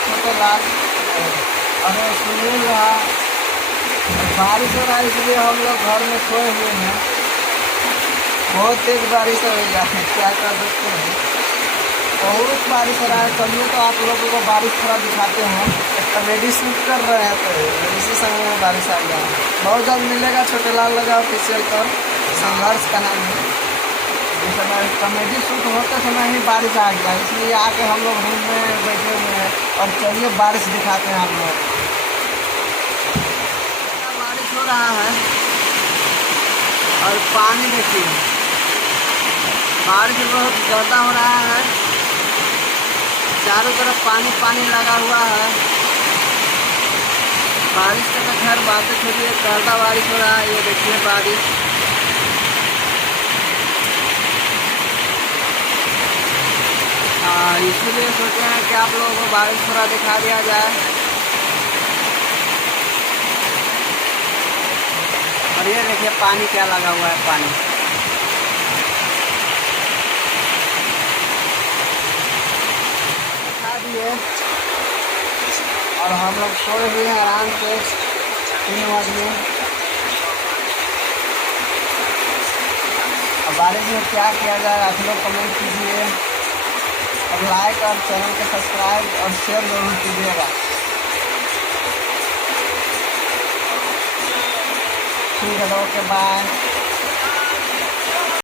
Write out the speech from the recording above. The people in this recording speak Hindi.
छोटे लाल। अरे सुनील रहा, बारिश हो रहा है इसलिए हम लोग घर में सोए हुए हैं। बहुत तेज बारिश हो रही है, क्या कर सकते हैं। बहुत बारिश हो रहा है। चलिए तो आप लोगों को बारिश थोड़ा दिखाते हैं। कॉमेडी शूट कर रहे हैं तो इसी समय में बारिश आ गया। बहुत जल्द मिलेगा छोटे लाल लगा ऑफिशियल पर संघर्ष का नाम है। इस समय कॉमेडी शूट होते समय ही बारिश आ गया, इसलिए आके हम लोग रूम में बैठे हुए हैं। और चलिए बारिश दिखाते हैं हम लोग। बारिश हो रहा है और पानी देखिए, बारिश बहुत ज़्यादा हो रहा है। चारों तरफ पानी पानी लगा हुआ है। बारिश का तो खैर बातें छोड़िए, ज़्यादा बारिश हो रहा है। ये देखिए बारिश, इसीलिए सोचे हैं कि आप लोगों को बारिश थोड़ा दिखा दिया जाए। और ये देखिए पानी क्या लगा हुआ है, पानी दिखा दिए। और हम लोग सोए हुए हैं आराम से 3 बजे। अब बारिश में क्या किया जाए आप लोग कमेंट कीजिए। और लाइक और चैनल को सब्सक्राइब और शेयर जरूर कीजिएगा। ठीक है, ओके बाय।